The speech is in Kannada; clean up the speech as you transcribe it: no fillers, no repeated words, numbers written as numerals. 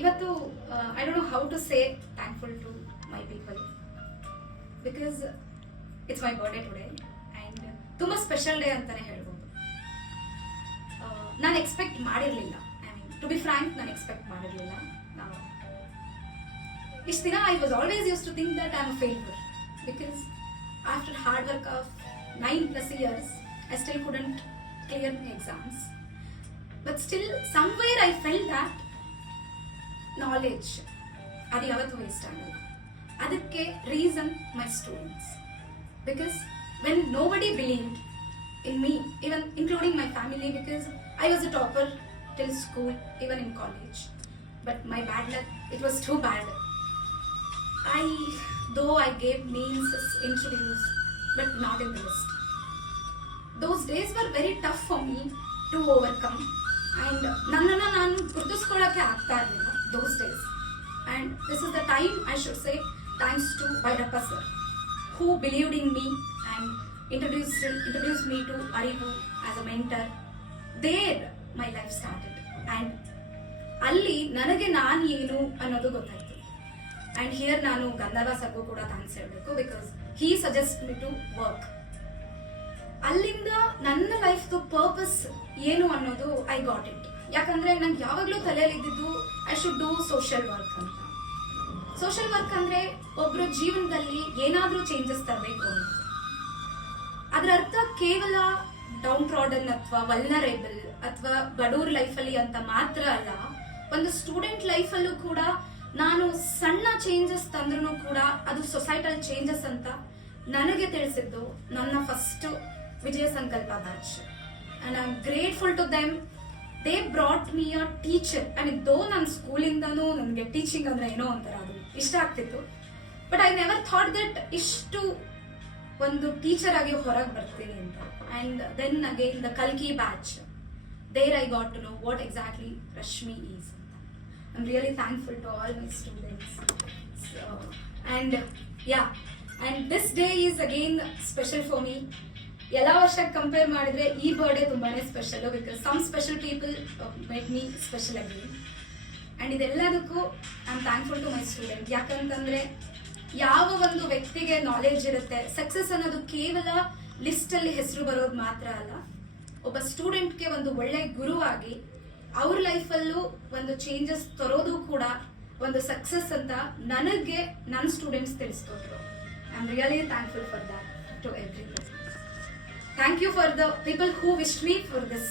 ಇವತ್ತು I don't know how to say thankful to my people because it's my birthday today and ತುಂಬ ಸ್ಪೆಷಲ್ ಡೇ ಅಂತಲೇ ಹೇಳ್ಬೋದು. ನಾನು ಎಕ್ಸ್ಪೆಕ್ಟ್ ಮಾಡಿರಲಿಲ್ಲ, I mean to be frank, ನಾನು ಎಕ್ಸ್ಪೆಕ್ಟ್ ಮಾಡಿರಲಿಲ್ಲ. ಇಷ್ಟು ದಿನ I was always use to think that I am a failure because after hard work of 9+ years I still couldn't clear my exams. But still somewhere I felt that knowledge ಅದು ಯಾವತ್ತೂ ವೇಸ್ಟ್ ಆಗಲ್ಲ. ಅದಕ್ಕೆ reason my students. Because when nobody believed in me, even including my family, because I was a topper till school, even in college. But my bad luck, it was too bad. Though I gave means interviews, but not in the list. Those days were very tough for me to overcome. And ನನ್ನನ್ನು ನಾನು ಗುರುತಿಸ್ಕೊಳ್ಳೋಕ್ಕೆ ಆಗ್ತಾ ಇರಲಿಲ್ಲ those days. And this is the time I should say thanks to Bhairappa sir, who believed in me and introduced me to Arivu as a mentor. There my life started. And ಅಲ್ಲಿ ನನಗೆ ನಾನು ಏನು ಅನ್ನೋದು ಗೊತ್ತಾಯ್ತು. And here ನಾನು ಗಂಧರ್ವ ಸರ್ಗೂ ಕೂಡ ಥ್ಯಾಂಕ್ಸ್ ಹೇಳಬೇಕು because he suggested me to work. ಅಲ್ಲಿಂದ ನನ್ನ ಲೈಫ್ದು ಪರ್ಪಸ್ ಏನು ಅನ್ನೋದು ಐ ಗಾಟ್ ಇಟ್. ಯಾಕಂದ್ರೆ ನಂಗೆ ಯಾವಾಗಲೂ ತಲೆಯಲ್ಲಿ ಇದ್ದಿದ್ದು I should do social work ಅಂತ. ಸೋಷಿಯಲ್ ವರ್ಕ್ ಅಂದ್ರೆ ಒಬ್ಬರ ಜೀವನದಲ್ಲಿ ಏನಾದರೂ ಚೇಂಜಸ್ ತರಬೇಕು ಅಂತ. ಅದರ ಅರ್ಥ ಕೇವಲ ಡೌನ್ ಟ್ರಾಡನ್ ಅಥವಾ ವಲ್ನರೇಬಲ್ ಅಥವಾ ಬಡವ್ರ ಲೈಫಲ್ಲಿ ಅಂತ ಮಾತ್ರ ಅಲ್ಲ, ಒಂದು ಸ್ಟೂಡೆಂಟ್ ಲೈಫಲ್ಲೂ ಕೂಡ ನಾನು ಸಣ್ಣ ಚೇಂಜಸ್ ತಂದ್ರೂ ಕೂಡ ಅದು ಸೊಸೈಟಲ್ ಚೇಂಜಸ್ ಅಂತ ನನಗೆ ತಿಳಿಸಿದ್ದು ನನ್ನ first Vijaya Sankalpa batch. And I am grateful to them. They brought me a teacher. I mean though ನನ್ನ ಸ್ಕೂಲಿಂದನೂ ನನಗೆ ಟೀಚಿಂಗ್ ಅಂದ್ರೆ ಏನೋ ಒಂಥರ ಅದು ಇಷ್ಟ ಆಗ್ತಿತ್ತು. But I never thought that ಇಷ್ಟು ಒಂದು ಟೀಚರ್ ಆಗಿ ಹೊರಗೆ ಬರ್ತೀನಿ ಅಂತ. ಅಂಡ್ ದೆನ್ ಅಗೇನ್ ದ ಕಲ್ಕಿ batch, there I got to know what exactly Rashmi is ಅಂತ. I am really thankful to all my students. And this day is again special for me. ಎಲ್ಲ ವರ್ಷಕ್ಕೆ ಕಂಪೇರ್ ಮಾಡಿದ್ರೆ ಈ ಬರ್ಡೇ ತುಂಬಾನೇ special because some special people make me special again. And ಇದೆಲ್ಲದಕ್ಕೂ I am thankful to my student. ಯಾಕಂತಂದ್ರೆ ಯಾವ ಒಂದು ವ್ಯಕ್ತಿಗೆ ನಾಲೆಜ್ ಇರುತ್ತೆ, ಸಕ್ಸಸ್ ಅನ್ನೋದು ಕೇವಲ ಲಿಸ್ಟ್ ಅಲ್ಲಿ ಹೆಸರು ಬರೋದು ಮಾತ್ರ ಅಲ್ಲ, ಒಬ್ಬ ಸ್ಟೂಡೆಂಟ್ಗೆ ಒಂದು ಒಳ್ಳೆ ಗುರುವಾಗಿ ಅವ್ರ ಲೈಫಲ್ಲೂ ಒಂದು ಚೇಂಜಸ್ ತರೋದು ಕೂಡ ಒಂದು ಸಕ್ಸಸ್ ಅಂತ ನನಗೆ ನನ್ನ ಸ್ಟೂಡೆಂಟ್ಸ್ ತಿಳಿಸ್ಕೊಟ್ರು. I am really thankful for that to everybody. Thank you for the people who wished me for this